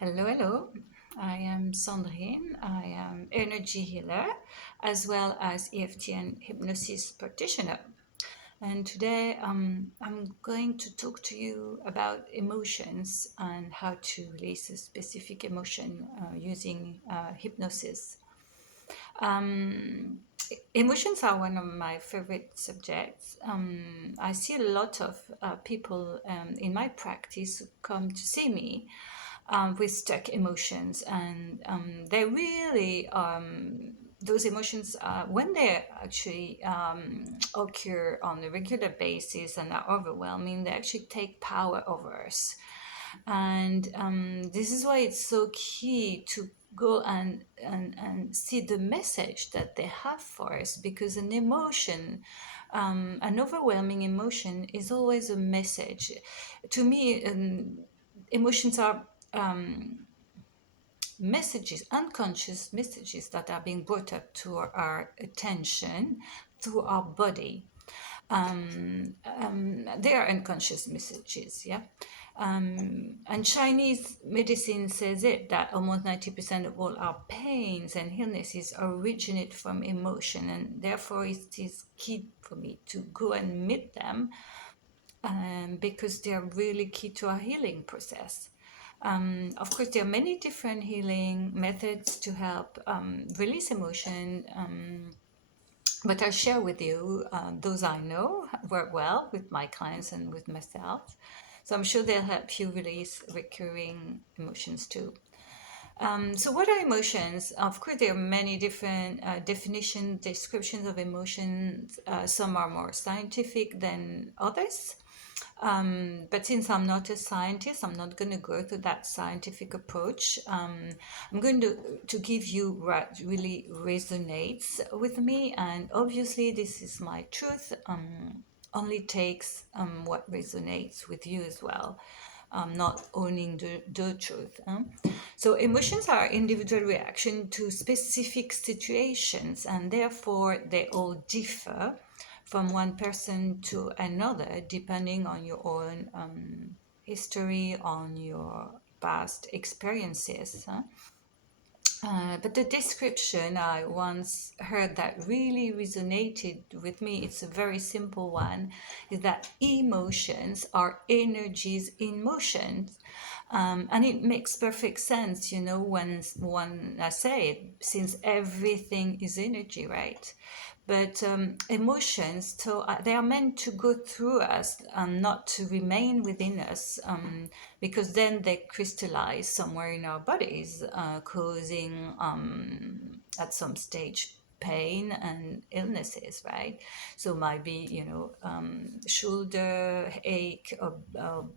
Hello, hello. I am Sandrine. I am energy healer as well as EFT and hypnosis practitioner. And today I'm going to talk to you about emotions and how to release a specific emotion using hypnosis. Um, Emotions are one of my favorite subjects. I see a lot of people in my practice come to see me with stuck emotions, and they really those emotions when they actually occur on a regular basis and are overwhelming, they actually take power over us. And this is why it's so key to go and see the message that they have for us, because an emotion, an overwhelming emotion, is always a message. To me, emotions are messages, unconscious messages that are being brought up to our attention through our body. They are unconscious messages, yeah. And Chinese medicine says it that almost 90% of all our pains and illnesses originate from emotion, and therefore it is key for me to go and meet them, because they are really key to our healing process. Of course, there are many different healing methods to help release emotion, but I'll share with you those I know work well with my clients and with myself. So I'm sure they'll help you release recurring emotions too. So what are emotions? Of course, there are many different definitions, descriptions of emotions. Some are more scientific than others. But since I'm not a scientist, I'm not going to go through that scientific approach. I'm going to give you what really resonates with me, and obviously, this is my truth. Only takes what resonates with you as well. Not owning the truth. So emotions are individual reaction to specific situations, and therefore they all differ from one person to another, depending on your own history, on your past experiences. But the description I once heard that really resonated with me, it's a very simple one, is that emotions are energies in motion. And it makes perfect sense, when I say it, since everything is energy, right? But emotions, so they are meant to go through us and not to remain within us, because then they crystallize somewhere in our bodies, causing at some stage pain and illnesses, right? So might be, shoulder ache, or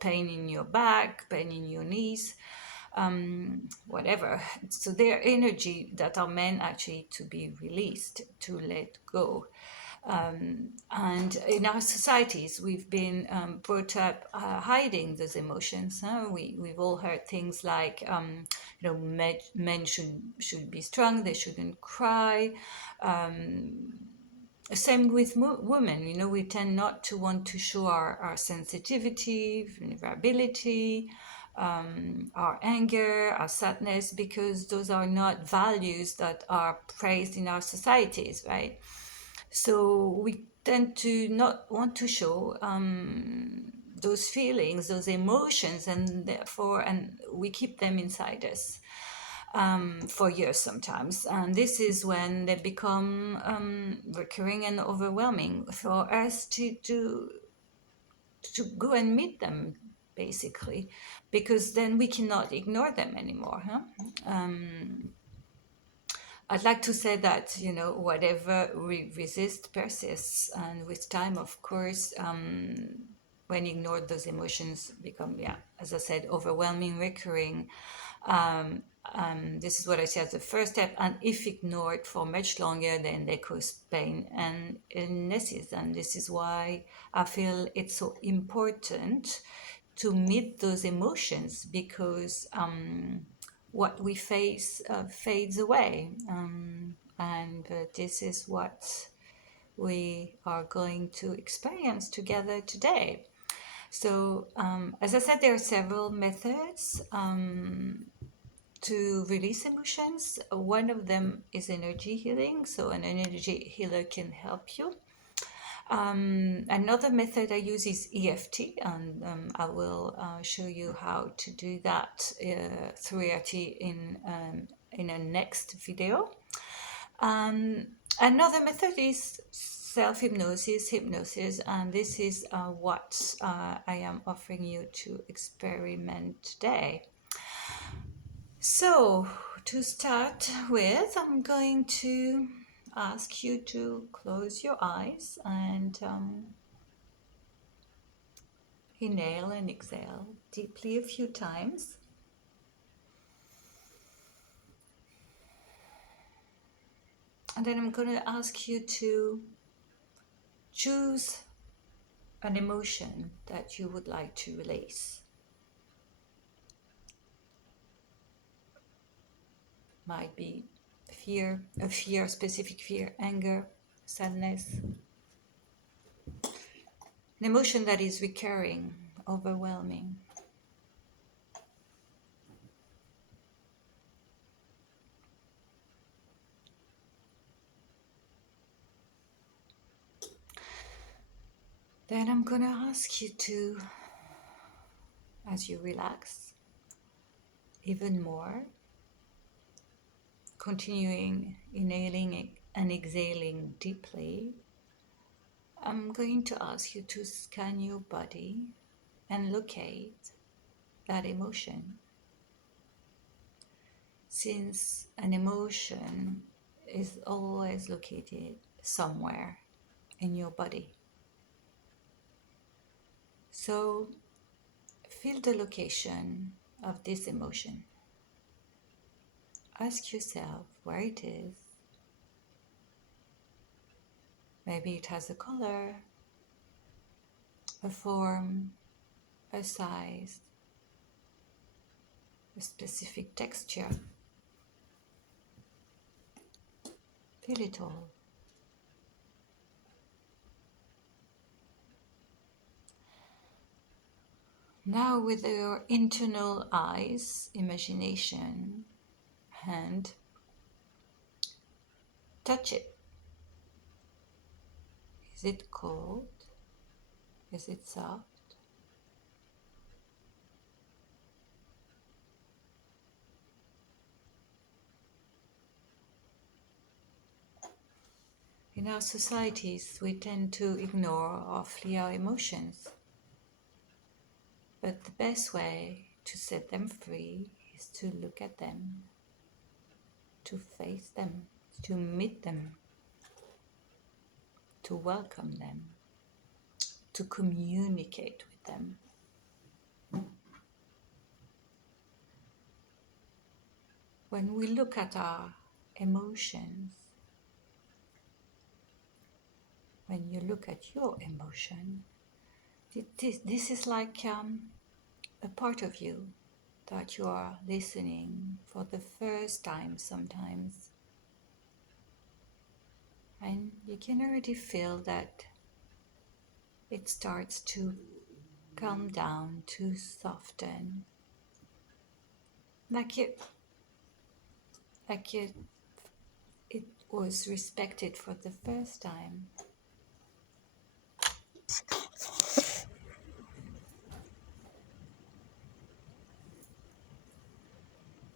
pain in your back, pain in your knees, whatever. So they're energy that are meant actually to be released, to let go. And in our societies, we've been brought up hiding those emotions. We've all heard things like, men should be strong, they shouldn't cry. Same with women, we tend not to want to show our sensitivity, vulnerability, our anger, our sadness, because those are not values that are praised in our societies, right? So we tend to not want to show those feelings, those emotions, and we keep them inside us for years sometimes. And this is when they become recurring and overwhelming for us to go and meet them, basically, because then we cannot ignore them anymore. I'd like to say that, whatever we resist persists, and with time, of course, when ignored, those emotions become, yeah, as I said, overwhelming, recurring. This is what I say as the first step, and if ignored for much longer, then they cause pain and illnesses. And this is why I feel it's so important to meet those emotions, because what we face fades away. And this is what we are going to experience together today. So, as I said, there are several methods to release emotions. One of them is energy healing. So, an energy healer can help you. Another method I use is EFT, and I will show you how to do that through EFT in a next video. Another method is hypnosis, and this is what I am offering you to experiment today. So, to start with, I'm going to ask you to close your eyes and inhale and exhale deeply a few times. And then I'm going to ask you to choose an emotion that you would like to release. Might be fear, specific fear, anger, sadness. An emotion that is recurring, overwhelming. Then I'm going to ask you to, as you relax even more, continuing inhaling and exhaling deeply, I'm going to ask you to scan your body and locate that emotion. Since an emotion is always located somewhere in your body. So feel the location of this emotion. Ask yourself where it is. Maybe it has a color, a form, a size, a specific texture. Feel it all. Now with your internal eyes, imagination, hand, touch it. Is it cold? Is it soft? In our societies, we tend to ignore or flee our emotions. But the best way to set them free is to look at them, to face them, to meet them, to welcome them, to communicate with them. When we look at our emotions, when you look at your emotion, this is like a part of you that you are listening for the first time sometimes. And you can already feel that it starts to calm down, to soften, like it was respected for the first time.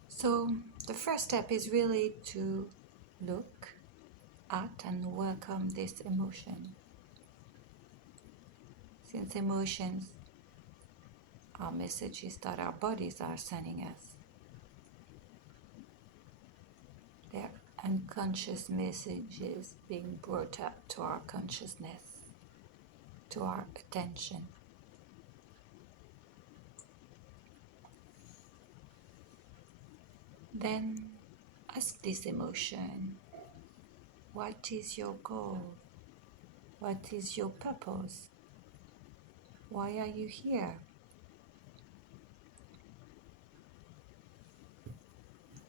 So the first step is really to look at and welcome this emotion. Since emotions are messages that our bodies are sending us, they're unconscious messages being brought up to our consciousness, to our attention. Then ask this emotion, what is your goal? What is your purpose? Why are you here?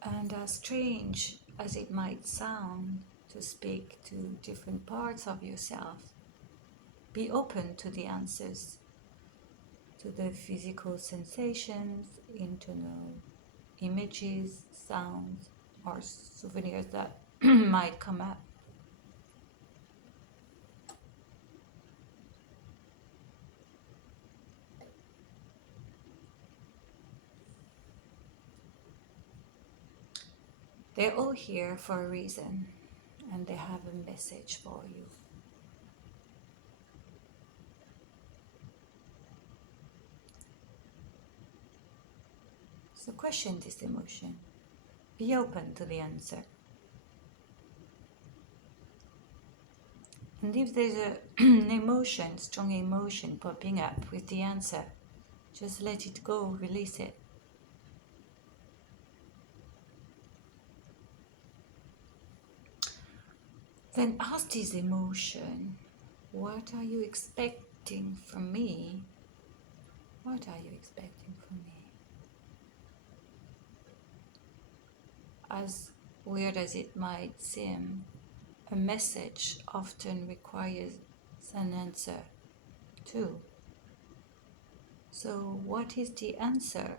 And as strange as it might sound to speak to different parts of yourself, be open to the answers. to the physical sensations, internal images, sounds, or souvenirs that might come up. They're all here for a reason, and they have a message for you. So question this emotion. Be open to the answer. And if there's an emotion, strong emotion popping up with the answer, just let it go, release it. Then ask this emotion, what are you expecting from me? What are you expecting from me? As weird as it might seem, a message often requires an answer too. So what is the answer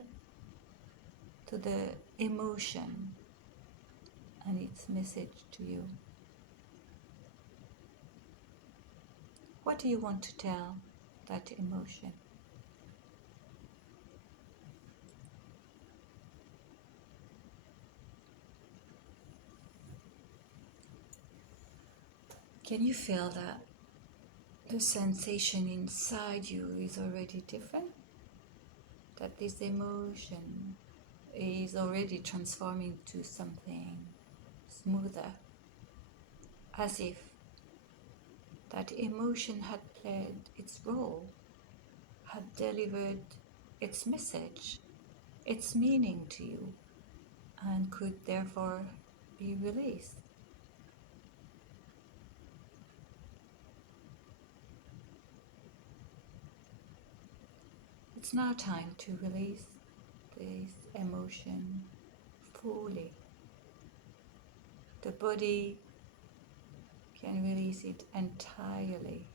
to the emotion and its message to you? What do you want to tell that emotion? Can you feel that the sensation inside you is already different? That this emotion is already transforming to something smoother, as if that emotion had played its role, had delivered its message, its meaning to you, and could therefore be released. It's now time to release this emotion fully. The body can release it entirely.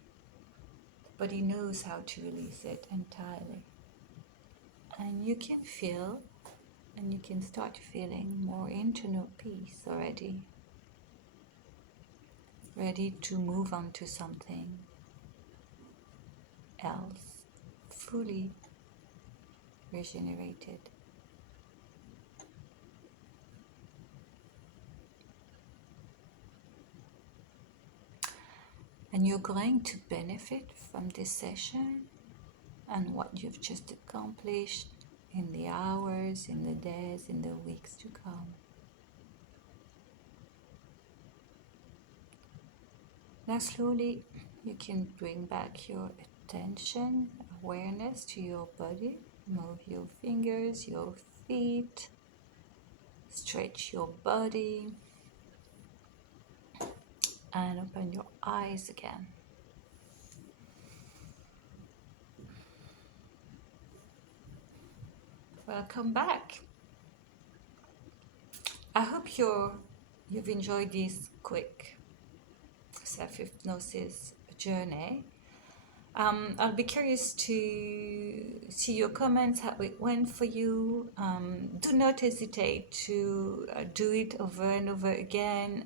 The body knows how to release it entirely. And you can feel, and you can start feeling more internal peace already. Ready to move on to something else, fully regenerated. And you're going to benefit from this session and what you've just accomplished in the hours, in the days, in the weeks to come. Now slowly you can bring back your attention, awareness to your body. Move your fingers, your feet, stretch your body, and open your eyes again. Welcome back. I hope you've enjoyed this quick self-hypnosis journey. I'll be curious to see your comments, how it went for you. Do not hesitate to do it over and over again.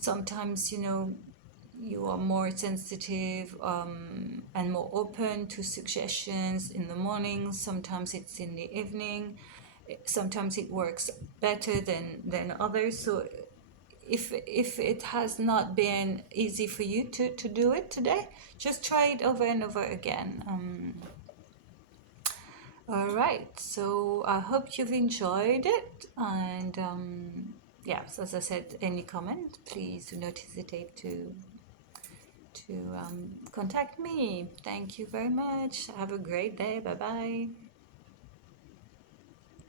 Sometimes, you are more sensitive and more open to suggestions in the morning. Sometimes it's in the evening. Sometimes it works better than others. So if it has not been easy for you to do it today, just try it over and over again. All right, so I hope you've enjoyed it, and yes, as I said, any comment, please do not hesitate to contact me. Thank you very much. Have a great day. Bye bye.